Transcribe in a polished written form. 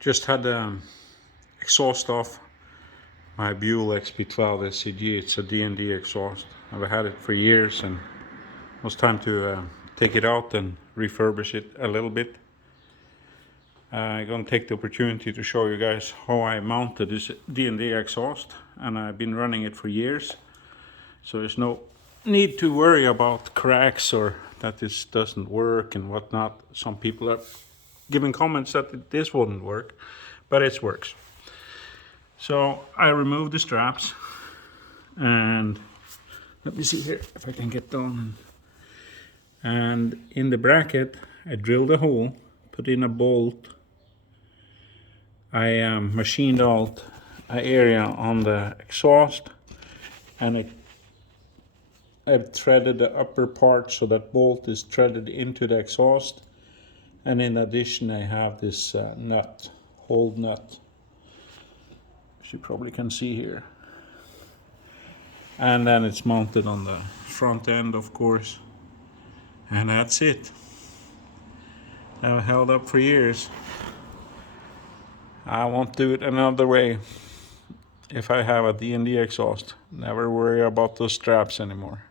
Just had the exhaust off my BUELL XP12 SCG. It's a D&D exhaust. I've had it for years and it was time to take it out and refurbish it a little bit. I'm going to take the opportunity to show you guys how I mounted this D&D exhaust, and I've been running it for years, so there's no need to worry about cracks or that this doesn't work and whatnot. Some people are giving comments that this wouldn't work, but it works. So I removed the straps, and let me see here if I can get down. And in the bracket I drilled a hole, put in a bolt. I machined out an area on the exhaust, and I've threaded the upper part so that bolt is threaded into the exhaust. And in addition, I have this nut, hold nut, as you probably can see here. And then it's mounted on the front end, of course. And that's it. I've held up for years. I won't do it another way. If I have a D&D exhaust, never worry about those straps anymore.